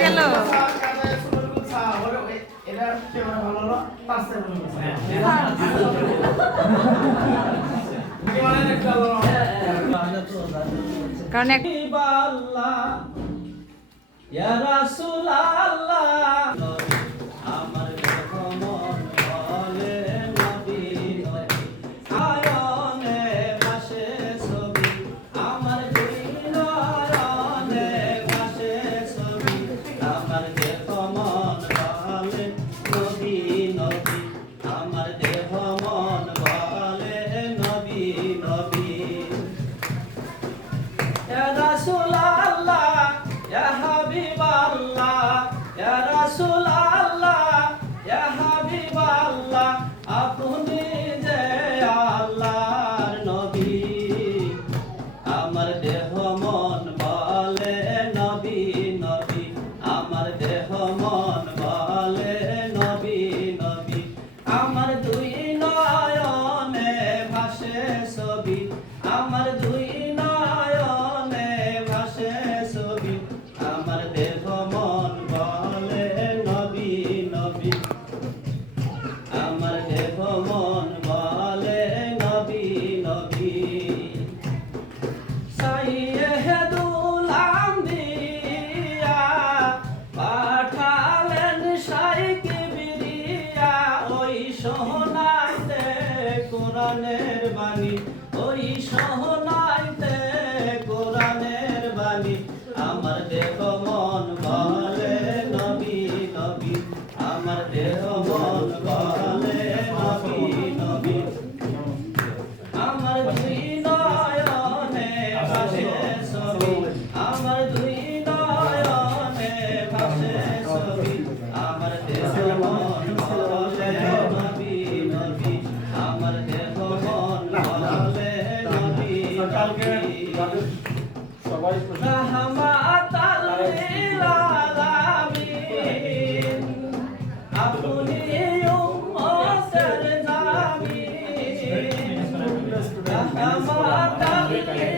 গেল কারণ আমার মন বলে নবী আয়নে ভাসে ছবি আমার দুই নয়নে ভাসে ছবি আমার দেহ মন বলে নবী নবী আমার দেহ মন বলে নবী নবী ইয়া রাসূলুল্লাহ ইয়া হাবিবাল্লাহ ইয়া রাসূলুল্লাহ ইয়া হাবিবাল্লাহ আপনি যে আল্লাহর নবী আমার দেহ মন বলে নবী নবী আমার দেহ মন বলে নবী নবী আমার দুই নয়নে ভাসে ছবি আমার দুই নয়নে ভাসে ছবি আমার দেহ মন বলে নবী নবী আমার দেহ মন বলে নবী নবী সাইয়েদুল আম্বিয়া পাঠালেন শাইখ বিরিয়া ওই সোহনাইতে কোরআনের বাণী ওই সোহনাইতে কোরআনের বাণী আমার দেহ মন বলে নবী নবী আমার দেহ মন বলে নবী নবী আমার দুই নয়নে ভাসে ছবি আমার দুই নয়নে ভাসে ছবি আমার দেহ মন বলে নবী নবী আমার দেহ মন বলে নবী নবী সবাই রহমাতাল লিল